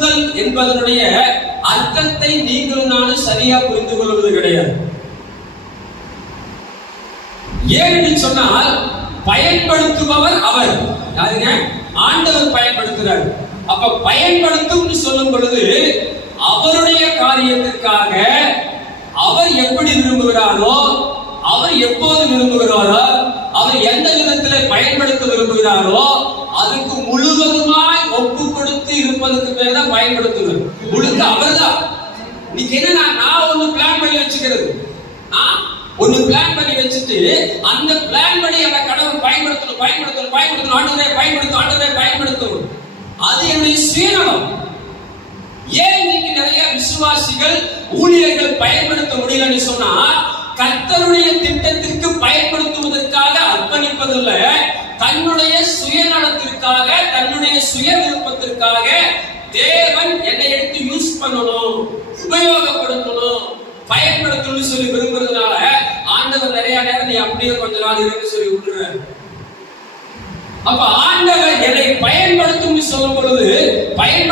பயன்படுத்துதல் என்பதனுடைய அர்த்தத்தை நீங்களும் நானும் சரியா புரிந்து கொள்வது கிடையாது. ஏன் என்று சொன்னால் பயன்படுத்துபவர் அவர். யாருங்க? ஆண்டவர் பயன்படுத்துறார். அப்ப பயன்படுத்தும் சொல்லும் பொழுது அவருடைய காரியத்திற்காக அவர் எப்படி விரும்புகிறாரோ அவர் எப்போது விரும்புகிறாரோ அவர் எந்த விதத்தில் பயன்படுத்த விரும்புகிறாரோ அதுக்கு முழுவதும் பேர் பயன்படுத்துவது முழுக்க அவர்தான் இன்னைக்கு என்ன நான் ஒண்ணு பிளான் பண்ணி வச்சுக்கிறது? நான் ஒண்ணு பிளான் பண்ணி வச்சுட்டு அந்த பிளான் படி அந்த கடவுள் பயன்படுத்தணும் பயன்படுத்தணும் பயன்படுத்தணும் ஆண்டவரை பயன்படுத்தும் ஆண்டவரை பயன்படுத்தணும் அது என்னுடைய சுயநலம். ஏன் இன்னைக்கு நிறைய விசுவாசிகள் ஊழியர்கள் பயன்படுத்த முடியலன்னு சொன்னா கர்த்தருடைய திட்டத்திற்கு பயன்படுத்துவதற்காக அர்ப்பணிப்பதில்லை தன்னுடைய சுயநலத்திற்காக தன்னுடைய சுய விருப்பத்திற்காக தேவன் என்னை எடுத்து யூஸ் பண்ணணும் உபயோகப்படுத்தணும் பயன்படுத்தணும்னு சொல்லி விரும்புறதுனால ஆண்டவர் நிறைய நேரம் நீ அப்படியே கொஞ்ச நாள் இருந்து சொல்லி விட்டுற அப்ப ஆண்டவர் என்னை பயன்படுத்தும்னு சொல்லும் பொழுது பயன்படுத்த